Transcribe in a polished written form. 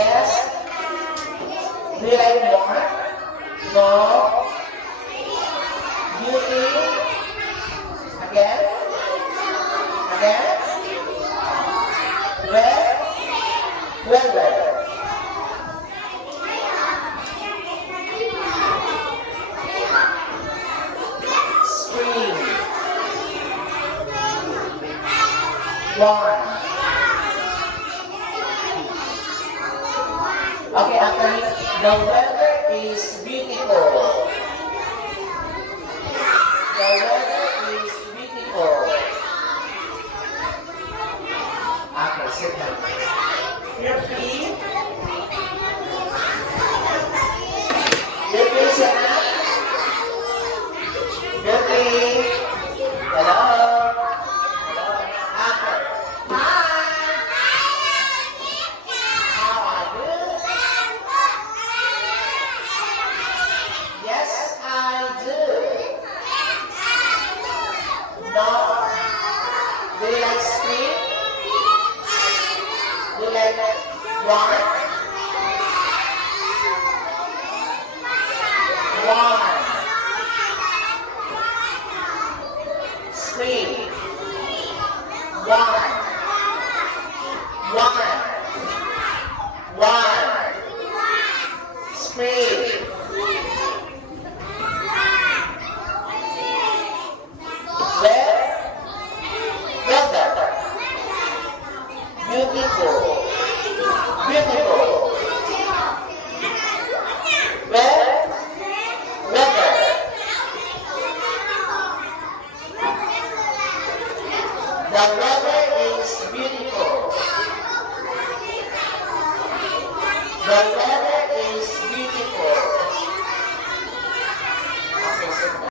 Yes. Do you like more? No. Beauty. Again. Again. Where? Where? Scream. One. Okay, actually, the weather is beautiful. The weather is beautiful. Okay, sit down. Your feet. Your feet, sit up. Your feet. Hello. Hello. Okay. Hi. How are you? Yes, I do. No. Do you like scream? Do you like one? One. Scream. One. One. One. Scream. Where? Weather. Beautiful. Beautiful. Where? Weather. The weather is beautiful. The weather